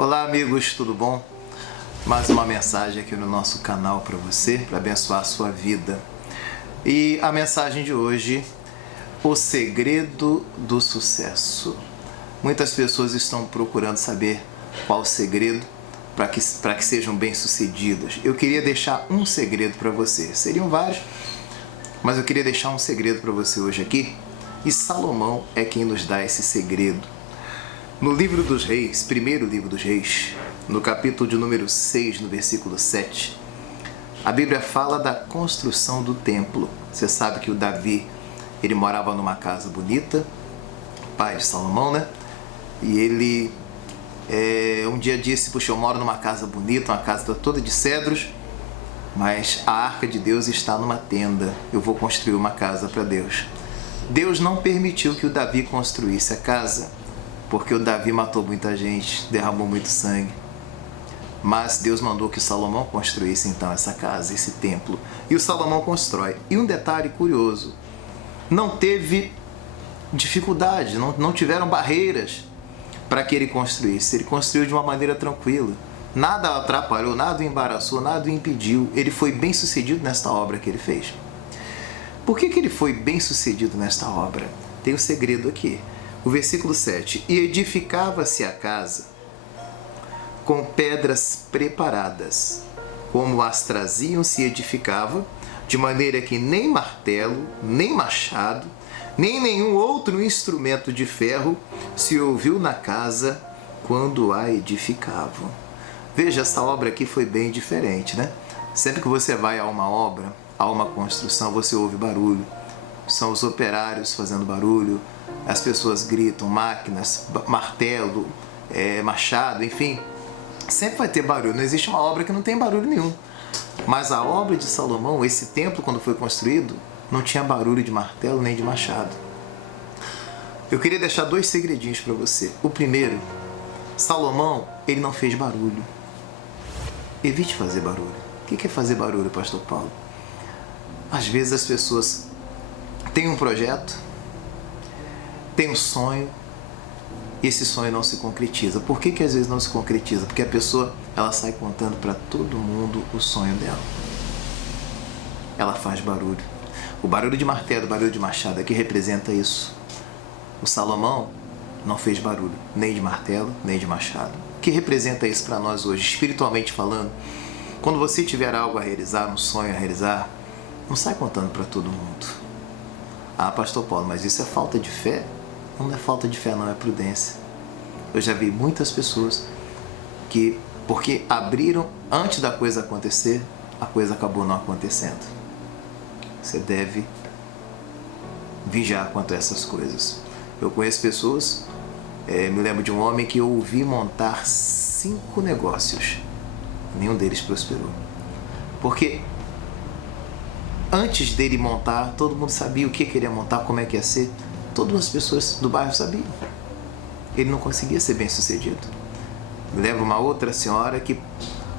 Olá amigos, tudo bom? Mais uma mensagem aqui no nosso canal para você, para abençoar a sua vida. E a mensagem de hoje, o segredo do sucesso. Muitas pessoas estão procurando saber qual o segredo para que sejam bem-sucedidas. Eu queria deixar um segredo para você. Seriam vários, mas eu queria deixar um segredo para você hoje aqui. E Salomão é quem nos dá esse segredo. No livro dos Reis, primeiro livro dos Reis, no capítulo de número 6, no versículo 7, a Bíblia fala da construção do templo. Você sabe que o Davi, ele morava numa casa bonita, pai de Salomão, né? E ele um dia disse, puxa, eu moro numa casa bonita, uma casa toda de cedros, mas a arca de Deus está numa tenda, eu vou construir uma casa para Deus. Deus não permitiu que o Davi construísse a casa, porque o Davi matou muita gente, derramou muito sangue. Mas Deus mandou que Salomão construísse então essa casa, esse templo. E o Salomão constrói. E um detalhe curioso, não teve dificuldade, não tiveram barreiras para que ele construísse. Ele construiu de uma maneira tranquila. Nada atrapalhou, nada o embaraçou, nada o impediu. Ele foi bem sucedido nesta obra que ele fez. Por que ele foi bem sucedido nesta obra? Tem um segredo aqui. O versículo 7, e edificava-se a casa com pedras preparadas, como as traziam se edificava, de maneira que nem martelo, nem machado, nem nenhum outro instrumento de ferro se ouviu na casa quando a edificavam. Veja, essa obra aqui foi bem diferente, né? Sempre que você vai a uma obra, a uma construção, você ouve barulho. São os operários fazendo barulho, as pessoas gritam, máquinas, martelo, machado, enfim. Sempre vai ter barulho, não existe uma obra que não tem barulho nenhum. Mas a obra de Salomão, esse templo quando foi construído, não tinha barulho de martelo nem de machado. Eu queria deixar dois segredinhos para você. O primeiro, Salomão, ele não fez barulho. Evite fazer barulho. O que é fazer barulho, pastor Paulo? Às vezes as pessoas têm um projeto, têm um sonho, e esse sonho não se concretiza. Por que às vezes não se concretiza? Porque a pessoa, ela sai contando para todo mundo o sonho dela. Ela faz barulho. O barulho de martelo, o barulho de machado aqui representa isso. O Salomão não fez barulho, nem de martelo, nem de machado. O que representa isso para nós hoje, espiritualmente falando? Quando você tiver algo a realizar, um sonho a realizar, não sai contando para todo mundo. Ah, pastor Paulo, mas isso é falta de fé? Não é falta de fé, não, é prudência. Eu já vi muitas pessoas que, porque abriram antes da coisa acontecer, a coisa acabou não acontecendo. Você deve vigiar quanto a essas coisas. Eu conheço pessoas, me lembro de um homem que eu ouvi montar 5 negócios. Nenhum deles prosperou. Porque antes dele montar, todo mundo sabia o que queria montar, como é que ia ser. Todas as pessoas do bairro sabiam. Ele não conseguia ser bem sucedido. Me lembro uma outra senhora que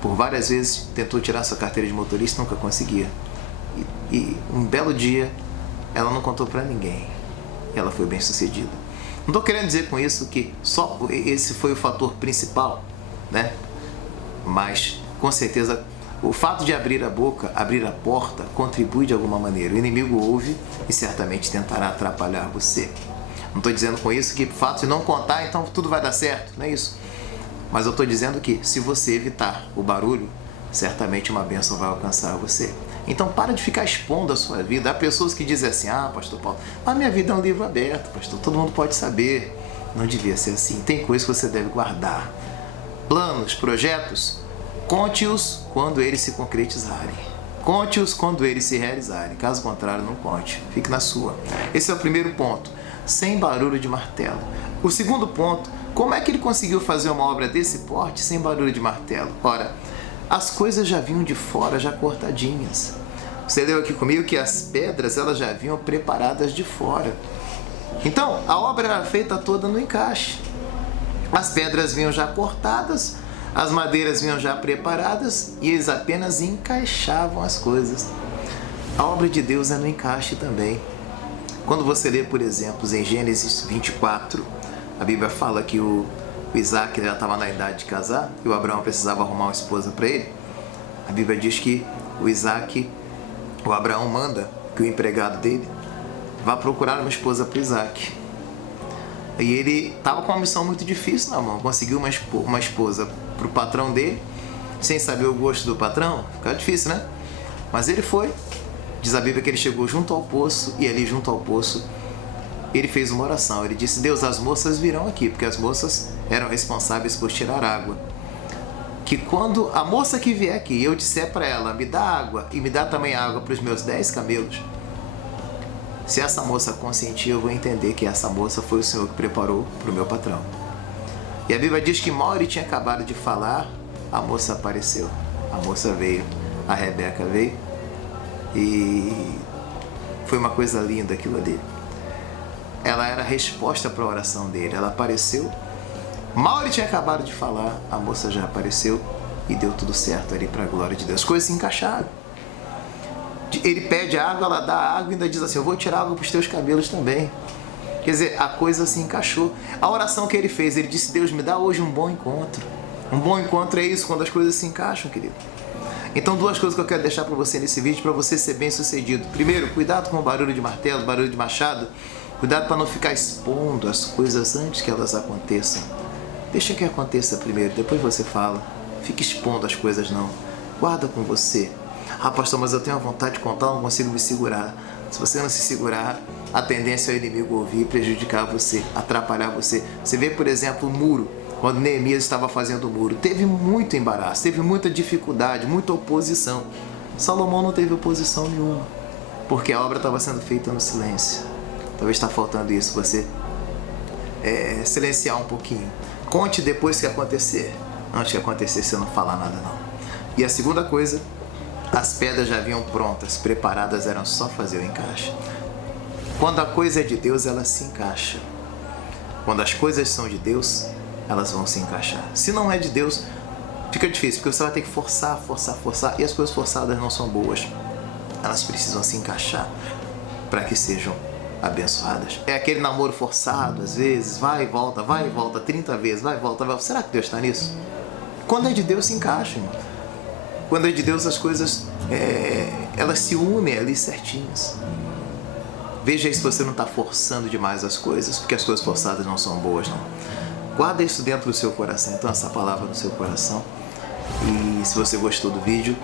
por várias vezes tentou tirar sua carteira de motorista e nunca conseguia. E um belo dia ela não contou para ninguém. Ela foi bem sucedida. Não estou querendo dizer com isso que só esse foi o fator principal, né? Mas com certeza o fato de abrir a boca, abrir a porta, contribui de alguma maneira. O inimigo ouve e certamente tentará atrapalhar você. Não estou dizendo com isso que o fato de não contar, então tudo vai dar certo, não é isso. Mas eu estou dizendo que se você evitar o barulho, certamente uma bênção vai alcançar você. Então para de ficar expondo a sua vida. Há pessoas que dizem assim, pastor Paulo, a minha vida é um livro aberto, pastor, todo mundo pode saber. Não devia ser assim. Tem coisas que você deve guardar. Planos, projetos, conte-os quando eles se concretizarem. Conte-os quando eles se realizarem. Caso contrário, não conte. Fique na sua. Esse é o primeiro ponto. Sem barulho de martelo. O segundo ponto, como é que ele conseguiu fazer uma obra desse porte sem barulho de martelo? Ora, as coisas já vinham de fora, já cortadinhas. Você leu aqui comigo que as pedras elas já vinham preparadas de fora. Então, a obra era feita toda no encaixe. As pedras vinham já cortadas, as madeiras vinham já preparadas e eles apenas encaixavam as coisas. A obra de Deus é no encaixe também. Quando você lê, por exemplo, em Gênesis 24, a Bíblia fala que o Isaac já estava na idade de casar e o Abraão precisava arrumar uma esposa para ele, a Bíblia diz que o Abraão manda que o empregado dele vá procurar uma esposa para o Isaac. E ele estava com uma missão muito difícil na mão, conseguiu uma esposa para o patrão dele, sem saber o gosto do patrão, fica difícil, né? Mas ele foi, diz a Bíblia que ele chegou junto ao poço, e ali junto ao poço ele fez uma oração. Ele disse: Deus, as moças virão aqui, porque as moças eram responsáveis por tirar água. Que quando a moça que vier aqui, eu disser para ela, me dá água e me dá também água para os meus 10 camelos, se essa moça consentir, eu vou entender que essa moça foi o Senhor que preparou para o meu patrão. E a Bíblia diz que mal ele tinha acabado de falar, a moça apareceu. A moça veio, a Rebeca veio, e foi uma coisa linda aquilo ali. Ela era a resposta para a oração dele. Ela apareceu, mal ele tinha acabado de falar, a moça já apareceu e deu tudo certo ali para a glória de Deus. As coisas se encaixaram. Ele pede água, ela dá água e ainda diz assim: eu vou tirar água para os teus cabelos também. Quer dizer, a coisa se encaixou. A oração que ele fez, ele disse: Deus, me dá hoje um bom encontro. Um bom encontro é isso, quando as coisas se encaixam, querido. Então, duas coisas que eu quero deixar para você nesse vídeo, para você ser bem sucedido. Primeiro, cuidado com o barulho de martelo, barulho de machado. Cuidado para não ficar expondo as coisas antes que elas aconteçam. Deixa que aconteça primeiro, depois você fala. Fique expondo as coisas não. Guarda com você. Ah, pastor, mas eu tenho a vontade de contar, não consigo me segurar. Se você não se segurar, a tendência é o inimigo ouvir, prejudicar você, atrapalhar você. Você vê, por exemplo, o muro. Quando Neemias estava fazendo o muro, teve muito embaraço, teve muita dificuldade, muita oposição. Salomão não teve oposição nenhuma, porque a obra estava sendo feita no silêncio. Talvez está faltando isso, você silenciar um pouquinho. Conte depois que acontecer. Antes que acontecer, você não falar nada não. E a segunda coisa, as pedras já vinham prontas, preparadas, eram só fazer o encaixe. Quando a coisa é de Deus, ela se encaixa. Quando as coisas são de Deus, elas vão se encaixar. Se não é de Deus, fica difícil, porque você vai ter que forçar, e as coisas forçadas não são boas. Elas precisam se encaixar para que sejam abençoadas. É aquele namoro forçado, às vezes, vai e volta, 30 vezes, vai e volta. Será que Deus está nisso? Quando é de Deus, se encaixa, irmão. Quando é de Deus, as coisas, elas se unem ali certinhas. Veja aí se você não está forçando demais as coisas, porque as coisas forçadas não são boas, não. Guarda isso dentro do seu coração, então, essa palavra no seu coração. E se você gostou do vídeo,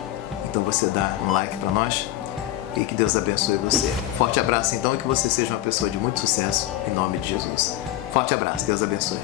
então você dá um like para nós. E que Deus abençoe você. Forte abraço então, e que você seja uma pessoa de muito sucesso, em nome de Jesus. Forte abraço, Deus abençoe.